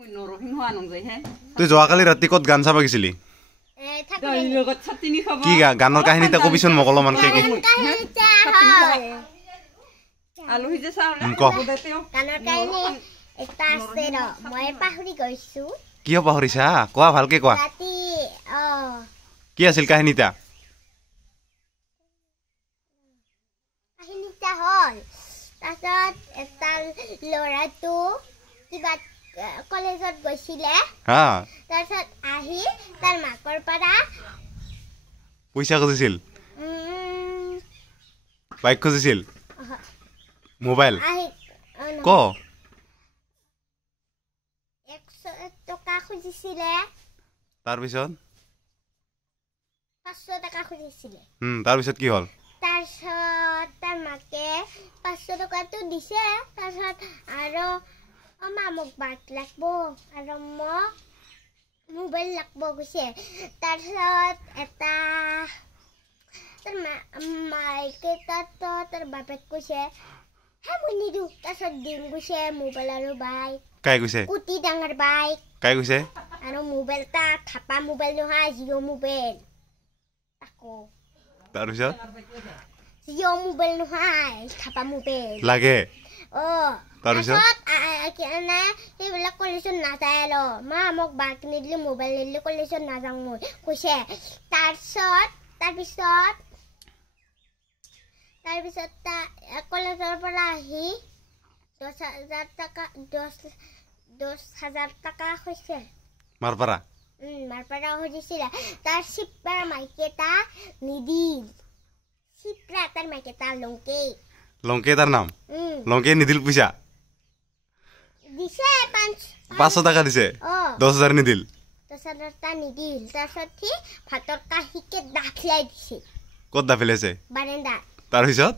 তুই যোৱাকালি ৰাতি ক'ত গান চাব গৈছিলি কি গানৰ কাহিনী এটা কবিচোন মোক অলপমান কে কিয় পাহৰিছা কোৱা ভালকে কোৱা কি আছিল কাহিনীটা ল'ৰাটো কিবা কলেজত গৈছিলে তাৰপিছত আহি তাৰ মাকৰ পৰা পইচা খুজিছিল বাইক খুজিছিল মোবাইল ক 100 টকা খুজিছিলে তাৰপিছত 500 টকা খুজিছিলে তাৰপিছত কি হ'ল তাৰপিছত তাৰ মাকে 500 টকাটো দিছে তাৰপিছত আৰু মোক বাট লাগব আৰু মোক মোবাইল লাগব কৈছে তাৰপিছত এটা তাৰ মাইকে তাৰ বাপেক কৈছে হে মই নিদিওঁ তাৰপিছত দিম কৈছে মোবাইল আৰু বাইক কাই কৈছে কুটি ডাঙৰ বাইক কাই কৈছে আৰু মোবাইল এটা থাপা মোবাইল নহয় জিঅ' মোবাইল আকৌ তাৰপিছত জিঅ' মোবাইল নহয় থাপা মোবাইল লাগে তাৰপিছত সেইবিলাক কলেজত নাযায় আৰু মা মোক বাক নিদিলে মোবাইল নিদিলে কলেজত নাযাওঁ মই কৈছে তাৰপিছত কলেজৰ পৰা আহি 10,000 টকা হৈছে মাৰ পৰা খুজিছিলে তাৰ চিপ্ৰাৰ মাইকেটা নিদিল চিপ্ৰা তাৰ মাইকেটা লংকে তাৰ নাম লংকে নিদিল পইচা দিছে 500 টাকা দিছে 10,000 নিদিল 10,000 টা নিদিল তাৰপিছত সি ভাতৰ কাহিকে দাখলাই দিছে ক'ত দাফিলেছে বাৰান্দা তাৰপিছত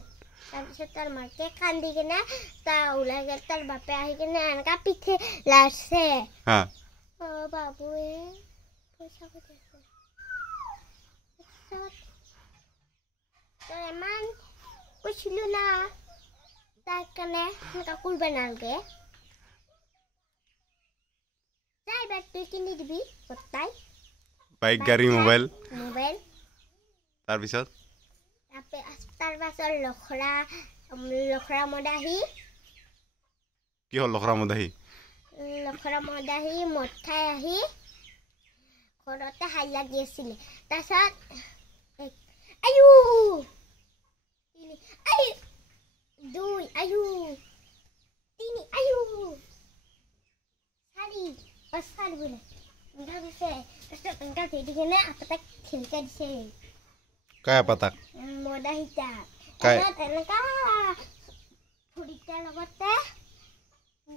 তাৰ মাকে কান্দি কিনে ওলাই গেল তাৰ বাপে আহি কিনে এনেকা পিঠে লাৰছে বাবুৱে পইচা খুজিছে ইমান কৈছিলো না তাৰ কাৰণে এনেকা কৰিব নালাগে যাই বাট তুই কিনি দিবি গোটাই বাইক গাড়ী মোবাইল তাৰপিছত লখৰা মদাহী কি হ'ল লখৰা মদাহী মদ খাই আহি ঘৰতে হাল্লা দি আছিলে তাৰপিছত আয়ু 2 আয়ু 3 আয়ু 4 বোলে এনেকা কৈছে তাৰপিছত এনেকা ধৰি কিনে আপাতাক ঠেলকা দিছে কাই পাতাক মদাহিতা এনেকা ফুৰিটাৰ লগতে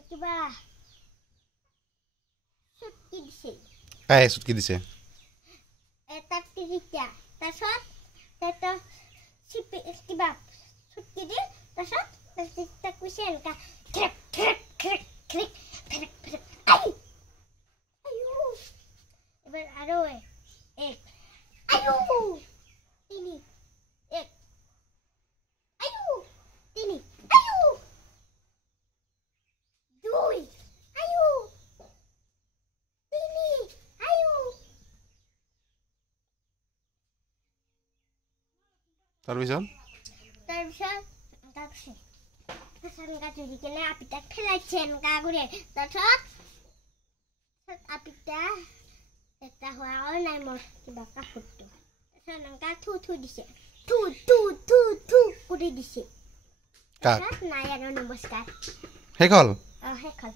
কিবা চুটকি দিছে কাই চুটকি দিছে এটা তিৰিটা তাৰপিছত কিবা চুটকি দি তাৰপিছত কৈছে এনেকা এবাৰ আৰু এক আয়ু 3 1 আয়ু 3 আয়ু 2 আয়ু 3 আয়ু তাৰপিছত কেনে আপিতাক খেলাইছে এনেকা ঘূৰে তাৰপিছত আপিতা এটা হোৱা নাই মোৰ কিবা কাপোৰটো তাৰপিছত এনেকা থু দিছে থু কৰি দিছে নাই আৰু নমস্কাৰ শেষ হ'ল শেষ হ'ল